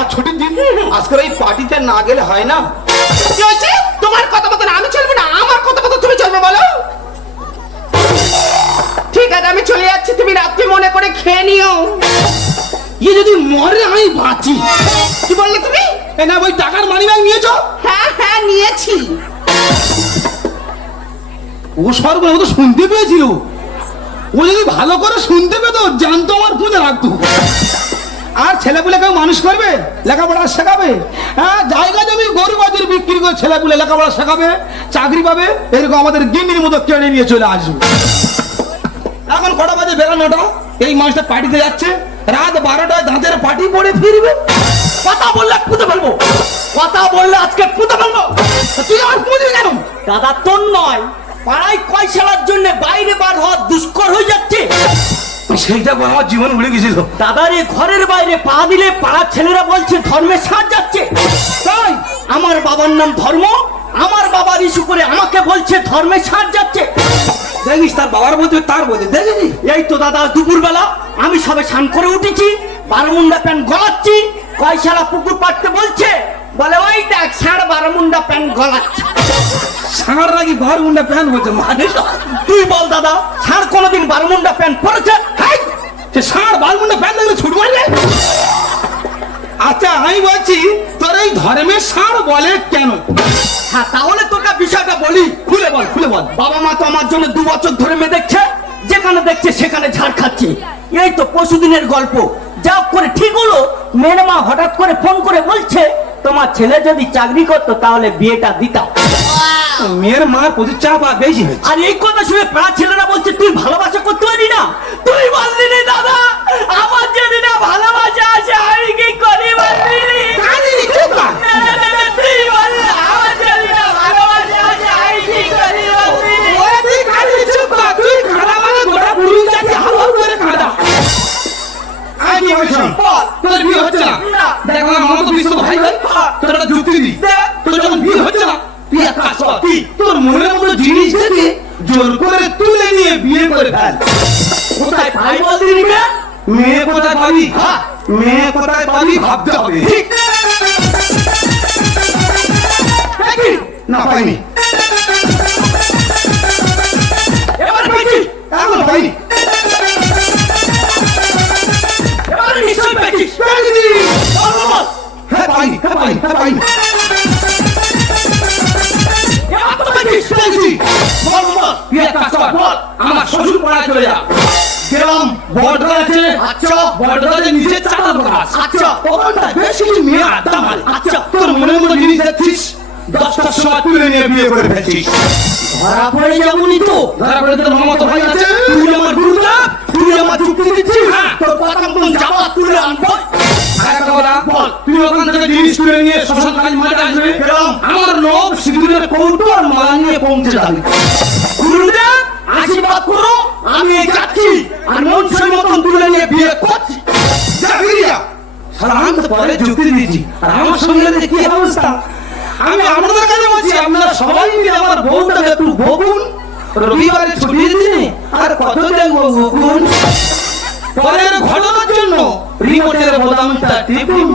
আমার ছুটির দিন। আজকের এই পার্টিতে না গেলে হয় না। কি হয়েছে? তোমার কথা মতন আমি চলবে না আমার কথা মতো তুমি চলবে বলো। ঠিক আছে আমি চলে যাচ্ছি তুমি রাত্রি মনে করে খেয়ে নিও। ইয়ে যদি মরে আমি বাঁচি। কি বললে তুমি? এ না ওই টাকার মানি ব্যাগ নিয়েছো? হ্যাঁ হ্যাঁ নিয়েছি। ও সর্বনা ও তো শুনতে পেয়েছিল। ও যদি ভালো করে শুনতে পেত জানতো আমার খুঁজে রাখতো। আর ছেলেপুলে কেউ মানুষ করবে? লেখাপড়া শেখাবে? হ্যাঁ জায়গা জমি, গরু বাজার বিক্রি করে ছেলেপুলে লেখাপড়া শেখাবে, চাকরি পাবে, এরকম আমাদের গিন্নির মতো কেড়ে নিয়ে চলে আসবে। এখন কটা বাজে বেলা নটা? এই মাসটা পার্টিতে যাচ্ছে, রাত বারোটায় দাঁতের পার্টি পড়ে ফিরবে। কথা বললে পুঁতে ফেলব। কথা বললে আজকে পুঁতে ফেলব। তুই আমার পুঁজি কেন? দাদা, তোর নয়, পাড়ায় কয় সালার জন্য সেইটা আমার জীবন ভুলে গেছিল। দাদার এই ঘরের বাইরে পা দিলে পাড়ার ছেলেরা বলছে ধর্মের সাজ যাচ্ছে। তাই আমার বাবার নাম ধর্ম আমার বাবার ইস্যু করে আমাকে বলছে ধর্মের সাজ যাচ্ছে। দেখিস তার বাবার বলতে তার বলতে দেখেছি এই তো দাদা দুপুরবেলা আমি সবে স্নান করে উঠেছি বারমুন্ডা প্যান্ট গলাচ্ছি কয় সালা পুকুর পাড়তে বলছে বলে ওই দেখ ষাঁড় বারমুন্ডা প্যান্ট গলাচ্ছে। সাঁড় নাকি ঘর প্যান্ট প্যান হচ্ছে মানে তুই বল দাদা ষাঁড় কোনোদিন বারমুন্ডা প্যান্ট পরেছে! সে ষাঁড় বাল মুন্ডা প্যান দেখলে ছুট মারবে আচ্ছা আমি বলছি তোর এই ধর্মের ষাঁড় বলে কেন? হ্যাঁ তাহলে তোকে বিষয়টা বলি। খুলে বল খুলে বল। বাবা মা তো আমার জন্য দু বছর ধরে মেয়ে দেখছে যেখানে দেখছে সেখানে ঝাড় খাচ্ছে। এই তো পশুদিনের গল্প। যা হোক করে ঠিক হলো মেয়ের মা হঠাৎ করে ফোন করে বলছে তোমার ছেলে যদি চাকরি করতো তাহলে বিয়েটা দিতাম। মেয়ের মা প্রচুর চাপ আর বেশি হয়েছে আর এই কথা শুনে পাড়া ছেলেরা বলছে তুই ভালোবাসা করতে পারি না? তুই বললি নি দাদা। আমার যদি না ভালোবাসা আছে আমি কি করি বললি মানে। তোদের বিয়ে হচ্ছে না। দেখ আমার মামা তো বিশ্বস্ত ভাই ভাই তোর একটা যুক্তি দি। তোর যখন বিয়ে হচ্ছে না তুই এক কাজ কর। তোর মনের মতো জিনিস দেখে জোর করে তুলে নিয়ে বিয়ে করে ফেল। কোথায় ভাই বললি নি বে? মেয়ে কোথায় পাবি? মেয়ে কোথায় পাবি ভাবতে হবে। ঠিক। না পাইনি। এবার পেয়েছি? এখন পাইনি। এবার। বল, বল, বল। হ্যাঁ পাইনি। হ্যাঁ পাইনি। হ্যাঁ পাইনি। কাজ। আমার শ্বশুর পাড়ায় চলে যা গেলাম বটগাছ আছে আচ্ছা। বটগাছের নিচে চাটা দোকান আচ্ছা। ওখানটায় বেশ কিছু মেয়ে আড্ডা মারে আচ্ছা। তোর মনের মতো জিনিস দেখছিস দশটার সময় তুলে নিয়ে বিয়ে করে ফেলছিস ধরা পড়ে যাবনি তো ধরা পড়ে তোর মামাতো ভাই আছে তুই আমার গুরুদা তুই আমার চুক্তি দিচ্ছিস তোর কথা মতন যাওয়া তুলে আনব তুই ওখান থেকে জিনিস তুলে নিয়ে শ্মশান কালী মাঠে আমার লোক সিঁদুরের কৌটো আর মালা নিয়ে পৌঁছে যাবে করো আমি যাচ্ছি। আর মনসই মতন তুলে নিয়ে বিয়ে করছি। আমি তো পরে যুক্তি দিয়েছি। আর আমার সঙ্গে কি অবস্থা? আমি আপনাদের কাছে বলছি আপনারা সবাই মিলে আমার বউটাকে একটু ভোগুন রবিবারে ছুটির দিনে আর কত দেখব ভোগুন পরের ঘটনার জন্য রিমোটের বোতামটা টিপুন।